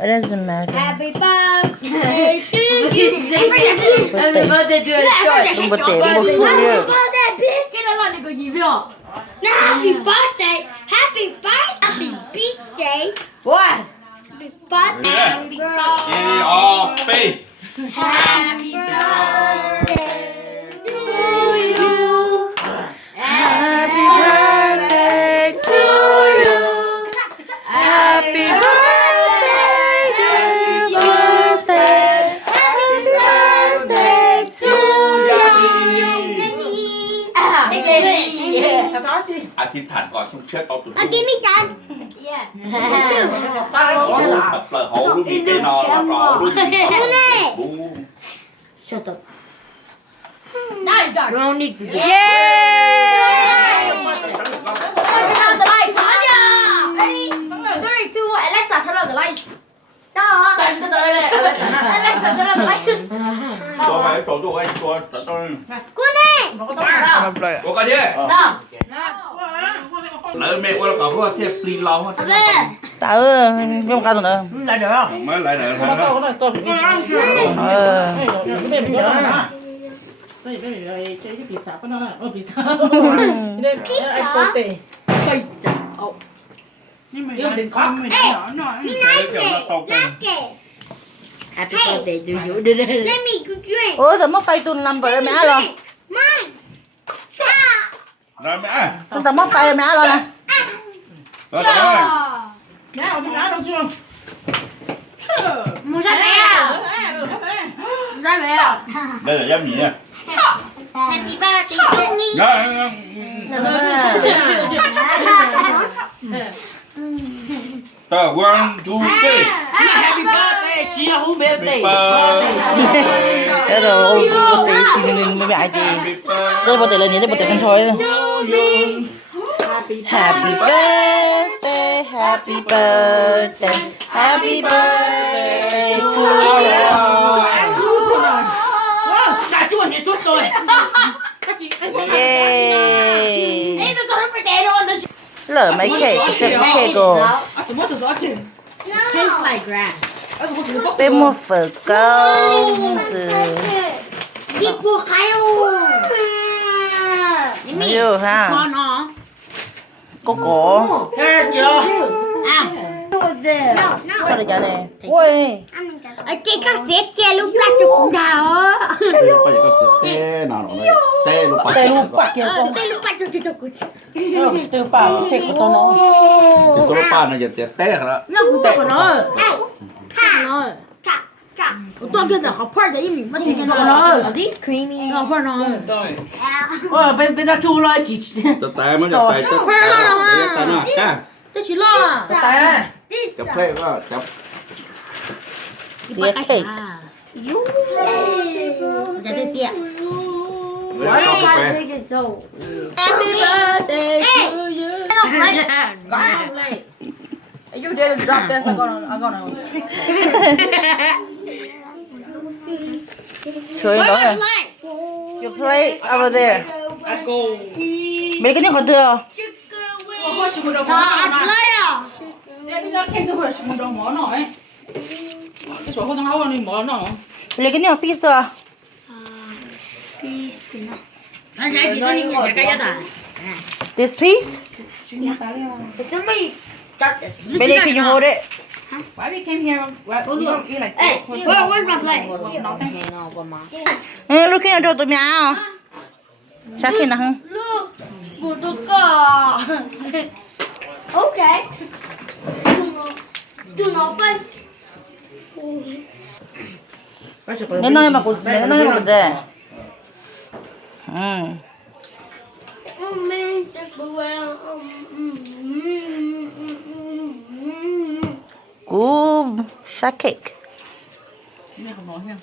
It doesn't matter. Happy birthday to you. Happy birthday to us, Joy. Không bật tệ, không bật phụ nhớ. Cái đó là cái gì vậy? Happy birthday. Happy birthday. Happy birthday. What? Happy birthday. Happy birthday. Happy Happy birthday to you. Happy birthday to you. Happy birthday, dear birthday. Happy birthday to you. อธิษฐานก่อนช่วงเชือดเอาตุ่น Give me that. เปิดเขาลูกมีเจนอแล้วก็ลูกมีบู Shut up. No, you don't need to. Yay! Turn on the light. Aja. Ready? 3, 2, 1. Alexa, turn on the light. Alexa, turn on the light. ตัวไปตัวตัวไอ้ตัวตัว Làm rồi ạ. ตัวกันเยอะ No. แล้วเมฆว่าเราก็เทียบปลีนเราเขาจะ Tạ ơi, không cao nữa. ไม่หลายเดือนแล้ว Pizza. Oh. เดี๋ยวเราตกกัน Happy birthday to you. Let me drink. Ủa, giờ móc tay tôi làm vậy mẹ rồi. Mine. ได้ไหมอ่ะ Tôi móc tay mẹ rồi nè. ได้ไหม Mua ra mẹ. Ra mẹ. ได้แต่ย่ำหนีอ่ะ Happy birthday to me. ได้ แต่วันจูเต้ Happy birthday. Chia hú bê tê. Thế rồi, ôi, bật tệ xin lên với mẹ chị. Đây bật tệ là nhớ đây bật tệ con thôi. Happy birthday, happy birthday, happy birthday to you. Cả chú nhớ chút rồi. Yay! Tôi cho nó phải đè luôn. Lỡ mấy kệ, sẽ có kệ cô. À, sự mất rồi đó chứ. Tastes like grass. À, sự mất rồi đó. Bên một phở công từ Chị của khai luôn. nhiều ha. Con nó. Cô cổ. Thế chưa? À. No, no. Sao đây chả này? Ui. Chị có thể che lúc ra cho cũng đào. ก็อย่างก็เต้นอนเลยเต้ลูกปัด Tê luôn bạc kia con. Đây lúc ra cho cũng. Từ bạc thế của tôi nó. จุดตัวป้าเนี่ยอย่าเจ็บเต้ครับ Nó cũng tốt của nó. Ê, Thả nó. chà, chà. Tôi kia là học part đấy mình mất tiền cho nó. Are these creamy? Nó part nó. Ôi, bên ta chu rồi chỉ แต่แต่มันจะไปแต่แต่น่ะจ้า Tôi chỉ lo. tay. จะเพ่ก็จะ Đĩa cake. Dạ tôi tiện. เวลาเข้าไป Happy birthday to you. You didn't drop this. I'm gonna trick. Trời ơi, you play over there. Let's go. Mấy cái này còn thừa. Lấy cái này pizza. Nó giải chỉ có những người cái đó. This piece? Bên đây can you hold it? Why we came here? What? You like Hey, this? where's my plate? Ê, lúc kia đồ tụi mẹ à? Sao khi nào không? Look, một đứa cò. Okay. Đừng nó phân. Nên nói mà cũng dễ. Good shot cake. Cái này không nói nha.